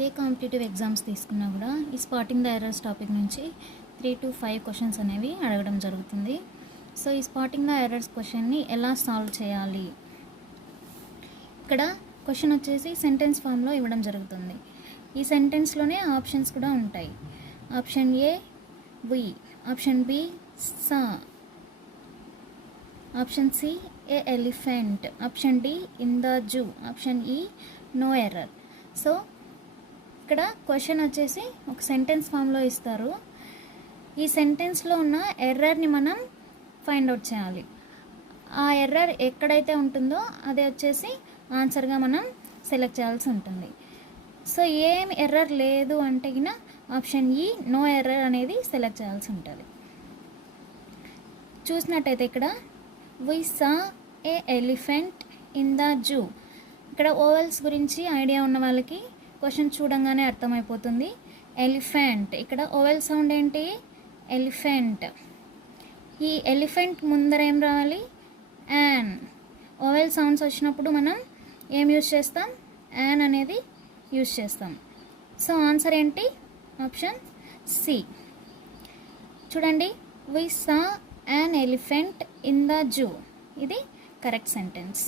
ఏ competitive exams తీసుకున్నా కూడా ఈ స్పాటింగ్ ద ఎర్రర్స్ టాపిక్ నుంచి 3 to 5 క్వశ్చన్స్ అనేవి అడగడం జరుగుతుంది. సో ఈ స్పాటింగ్ ద ఎర్రర్స్ క్వశ్చన్ని ఎలా సాల్వ్ చేయాలి, ఇక్కడ క్వశ్చన్ వచ్చేసి సెంటెన్స్ ఫామ్లో ఇవ్వడం జరుగుతుంది. ఈ సెంటెన్స్లోనే ఆప్షన్స్ కూడా ఉంటాయి. Option A we, option B saw, option C a elephant, option D in the zoo, option E no error. So ఇక్కడ క్వశ్చన్ వచ్చేసి ఒక సెంటెన్స్ ఫామ్లో ఇస్తారు. ఈ సెంటెన్స్లో ఉన్న ఎర్రర్ని మనం ఫైండ్ అవుట్ చేయాలి. ఆ ఎర్రర్ ఎక్కడైతే ఉంటుందో అదే వచ్చేసి ఆన్సర్గా మనం సెలెక్ట్ చేయాల్సి ఉంటుంది. సో ఏం ఎర్రర్ లేదు అంటే ఆప్షన్ ఈ నో ఎర్రర్ అనేది సెలెక్ట్ చేయాల్సి ఉంటుంది. చూసినట్టయితే ఇక్కడ వి సా ఏ ఎలిఫెంట్ ఇన్ ద జూ, ఇక్కడ ఓవెల్స్ గురించి ఐడియా ఉన్న వాళ్ళకి క్వశ్చన్ చూడంగానే అర్థమైపోతుంది. ఎలిఫెంట్, ఇక్కడ ఓవెల్ సౌండ్ ఏంటి? ఎలిఫెంట్. ఈ ఎలిఫెంట్ ముందర ఏం రావాలి? యాన్. ఓవెల్ సౌండ్స్ వచ్చినప్పుడు మనం ఏం యూజ్ చేస్తాం? యాన్ అనేది యూజ్ చేస్తాం. సో ఆన్సర్ ఏంటి? Option C. చూడండి, we saw an elephant in the zoo, ఇది కరెక్ట్ సెంటెన్స్.